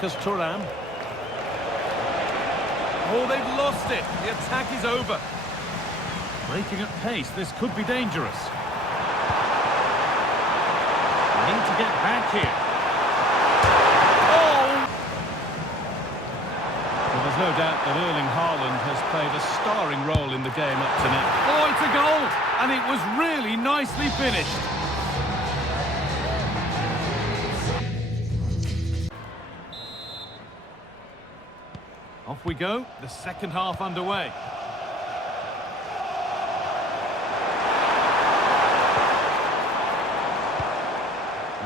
Turam. Oh, they've lost it. The attack is over. Breaking at pace, this could be dangerous. Need to get back here. Oh! Well, there's no doubt that Erling Haaland has played a starring role in the game up to now. Oh, it's a goal! And it was really nicely finished. Off we go, the second half underway.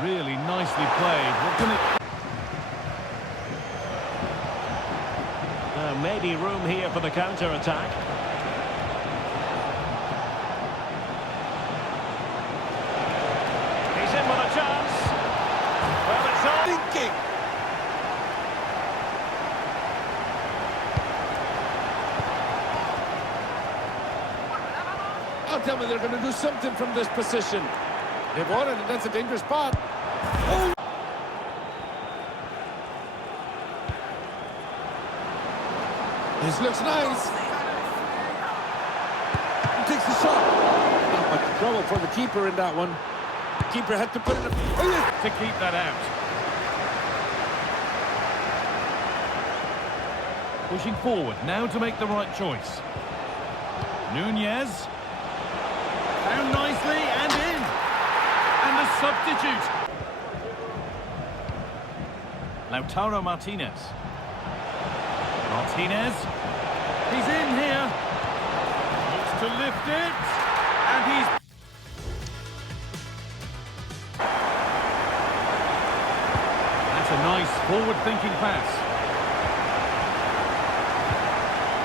Really nicely played. What can it... Maybe room here for the counter-attack. He's in with a chance. Well, it's all... Thinking! Oh, tell me they're going to do something from this position. They've won it, and that's a dangerous spot. Oh! This looks nice. He takes the shot. Not much trouble for the keeper in that one. The keeper had to put it in to keep that out. Pushing forward, now to make the right choice. Nunez. Down nicely and in. And the substitute. Lautaro Martinez. Martinez. He's in here. Looks to lift it. And he's... That's a nice forward-thinking pass.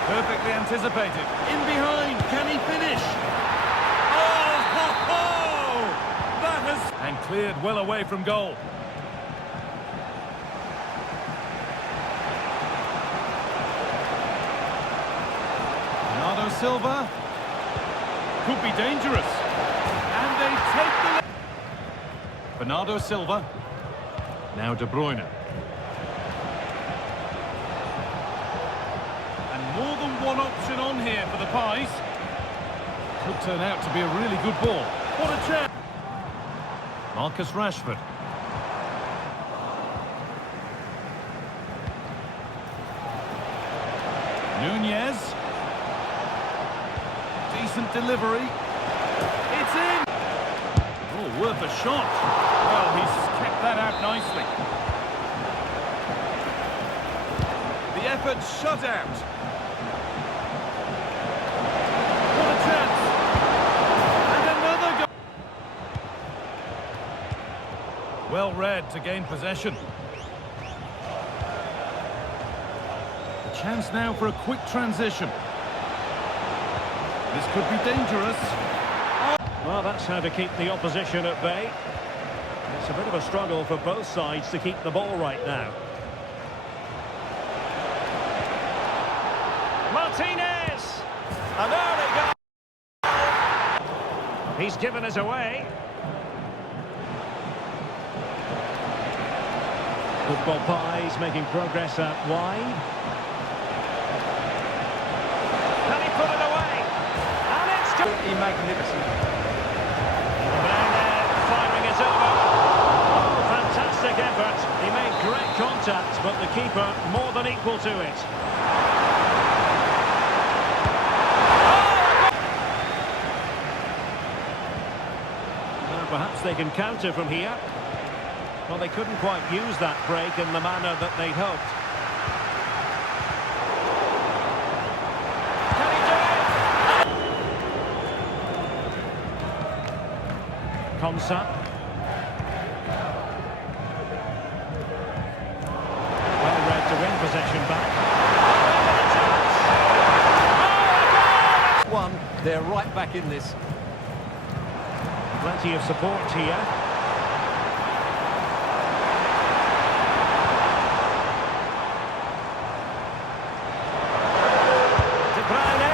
Perfectly anticipated. In behind. Can he finish? Oh, ho, ho! That has... And cleared well away from goal. Bernardo Silva. Could be dangerous. And they take the... Bernardo Silva. Now De Bruyne. And more than one option on here for the Pies. Could turn out to be a really good ball. What a chance! Marcus Rashford. Nunez. Decent delivery. It's in! Oh, worth a shot. Well, he's kept that out nicely. The effort shut out. What a chance! And another goal! Well read to gain possession. A chance now for a quick transition. This could be dangerous. Well, that's how to keep the opposition at bay. It's a bit of a struggle for both sides to keep the ball right now. Martinez! An early goal! He's given us away. Football Pies making progress out wide. Can he put it away? And it's... magnificent. Firing it over. Oh, fantastic effort. He made great contact, but the keeper more than equal to it. Now perhaps they can counter from here. Well, they couldn't quite use that break in the manner that they'd hoped. Konsa. Well read to win possession back. One, they're right back in this. Plenty of support here. De Bruyne.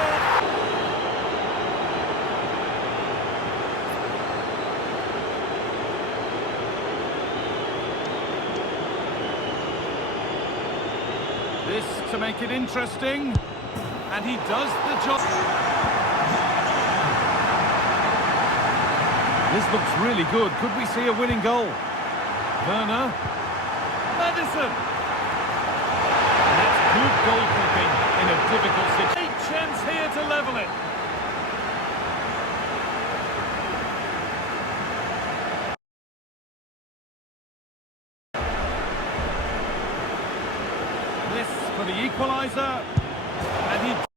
This to make it interesting. And he does the job. This looks really good. Could we see a winning goal? Werner. Madison. That's good goalkeeping in a difficult situation. Great chance here to level it. This for the equaliser. And he...